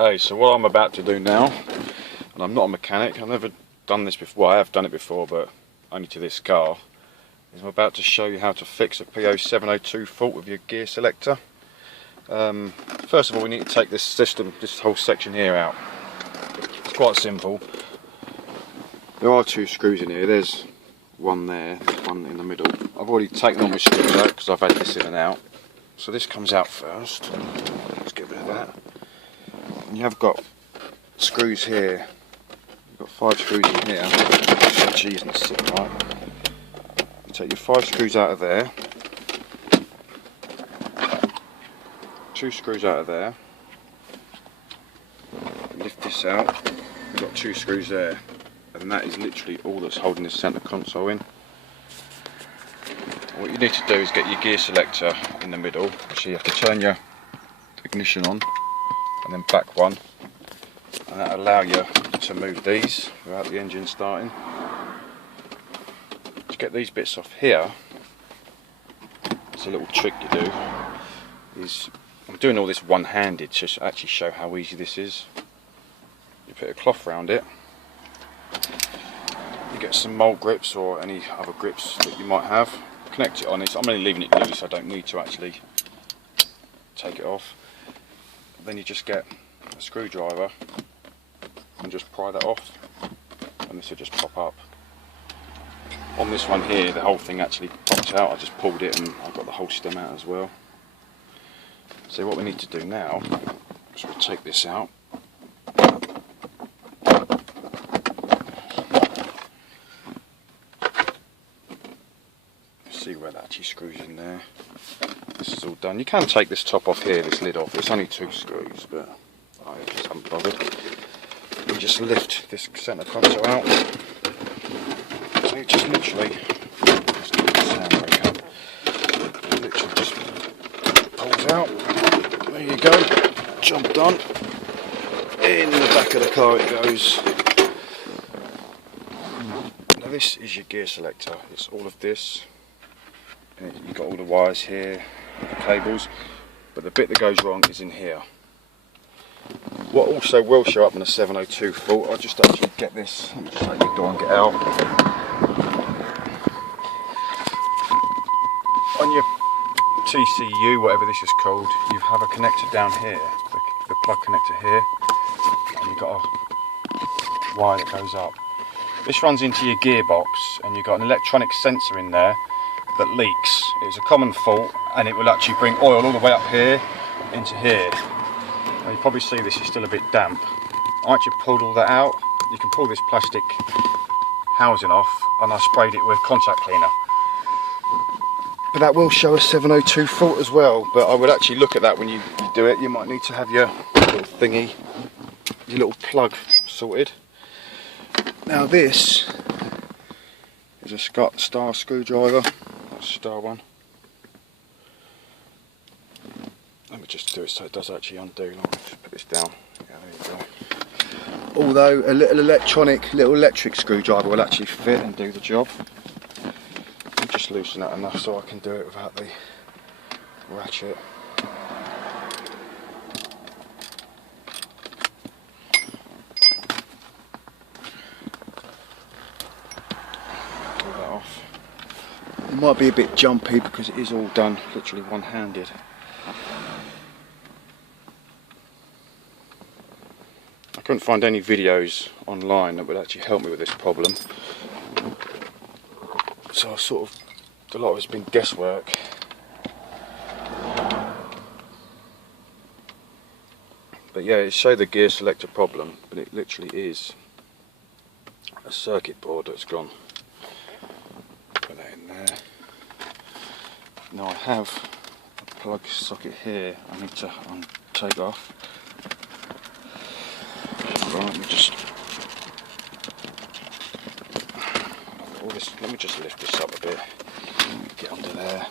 Okay, so what I'm about to do now, and I'm not a mechanic, I've never done this before, well, I have done it before, but only to this car, is I'm about to show you how to fix a P0702 fault with your gear selector. First of all, we need to take this system, this whole section here out. It's quite simple. There are two screws in here, there's one there, there's one in the middle. I've already taken all my screws out because I've had this in and out. So this comes out first, let's get rid of that. And you have got screws here, you've got 5 screws in here, actually isn't sitting right. You take your 5 screws out of there, 2 screws out of there, lift this out, you've got 2 screws there, and that is literally all that's holding this centre console in. What you need to do is get your gear selector in the middle, so you have to turn your ignition on and then back one, and that'll allow you to move these without the engine starting. To get these bits off here, it's a little trick you do, is I'm doing all this one-handed to actually show how easy this is. You put a cloth around it, you get some mold grips or any other grips that you might have, connect it on it. I'm only leaving it loose, I don't need to actually take it off. Then you just get a screwdriver and just pry that off, and this will just pop up. On this one here, the whole thing actually pops out. I just pulled it and I've got the whole stem out as well. So what we need to do now is we'll take this out. See where that actually screws in there. This is all done. You can take this top off here, this lid off. It's only 2 screws, but I just haven't bothered. You just lift this centre console out. So you just literally, let's get the sound break up. It literally just pulls out. There you go. Job done. In the back of the car it goes. Now this is your gear selector. It's all of this. You've got all the wires here, the cables, but the bit that goes wrong is in here. What also will show up in a 702 fault, I'll just actually get this, let me just open the door and get out. On your TCU, whatever this is called, you have a connector down here, the plug connector here, and you've got a wire that goes up. This runs into your gearbox, and you've got an electronic sensor in there that leaks. It's a common fault, and it will actually bring oil all the way up here into here. Now you probably see this is still a bit damp. I actually pulled all that out. You can pull this plastic housing off, and I sprayed it with contact cleaner. But that will show a 702 fault as well, but I would actually look at that when you do it. You might need to have your little thingy, your little plug sorted. Now this is a star screwdriver. Star one. Let me just do it so it does actually undo. Let me just put this down. Yeah, there you go. Although a little electric screwdriver will actually fit and do the job. I'll just loosen that enough so I can do it without the ratchet. Pull that off. It might be a bit jumpy because it is all done literally one-handed. I couldn't find any videos online that would actually help me with this problem. So a lot of it's been guesswork. But yeah, it showed the gear selector problem, but it literally is a circuit board that's gone. Put that in there. Now I have a plug socket here I need to take off. Right, let me just let me just lift this up a bit. Get under there.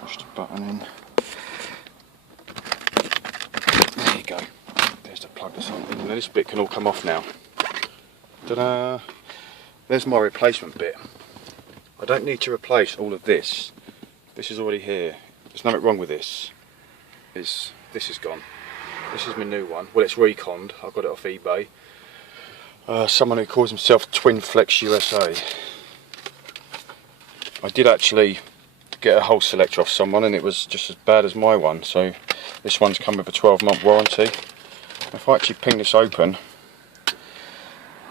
Push the button in. There you go. There's the plug that's on. Now this bit can all come off now. Ta-da! There's my replacement bit. I don't need to replace all of this. This is already here. There's nothing wrong with this. This is gone. This is my new one. Well, it's reconned. I got it off eBay. Someone who calls himself Twin Flex USA. I did actually get a whole selector off someone, and it was just as bad as my one. So this one's come with a 12-month warranty. If I actually ping this open,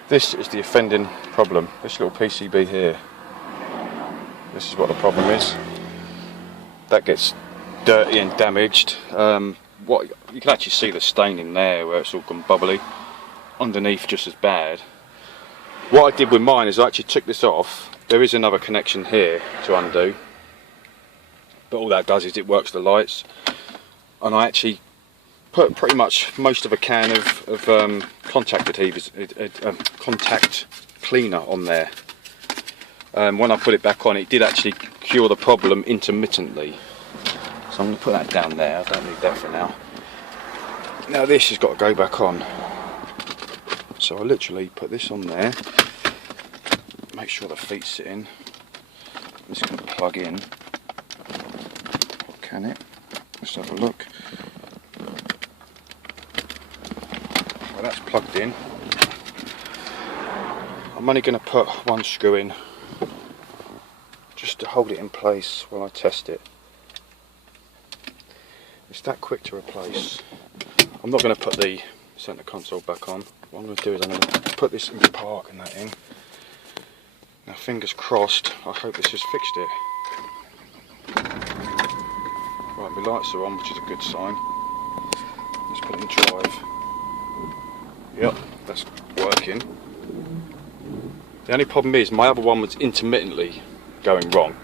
this is the offending problem. This little PCB here. This is what the problem is. That gets dirty and damaged. What you can actually see the stain in there where it's all gone bubbly. Underneath just as bad. What I did with mine is I actually took this off. There is another connection here to undo, but all that does is it works the lights. And I actually put pretty much most of a can of contact adhesives, contact cleaner on there. When I put it back on, it did actually cure the problem intermittently. So I'm going to put that down there. I don't need that for now. Now this has got to go back on. So I literally put this on there. Make sure the feet sit in. I'm just going to plug in. Or can it? Let's have a look. Well, that's plugged in. I'm only going to put one screw in, just to hold it in place while I test it. It's that quick to replace. I'm not going to put the centre console back on. What I'm going to do is I'm going to put this in park and that in. Now fingers crossed, I hope this has fixed it. Right, my lights are on, which is a good sign. Let's put it in drive. Yep, that's working. The only problem is my other one was intermittently going wrong.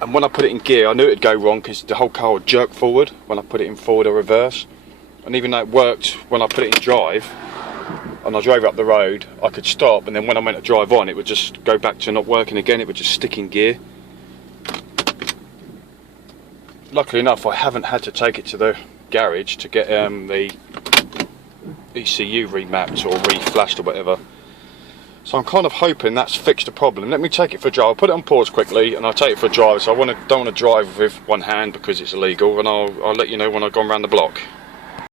And when I put it in gear, I knew it'd go wrong because the whole car would jerk forward when I put it in forward or reverse. And even though it worked when I put it in drive, and I drove up the road, I could stop, and then when I went to drive on, it would just go back to not working again. It would just stick in gear. Luckily enough, I haven't had to take it to the garage to get the ECU remapped or reflashed or whatever. So I'm kind of hoping that's fixed the problem. Let me take it for a drive. I'll put it on pause quickly and I'll take it for a drive. So I don't want to drive with one hand because it's illegal, and I'll let you know when I've gone round the block.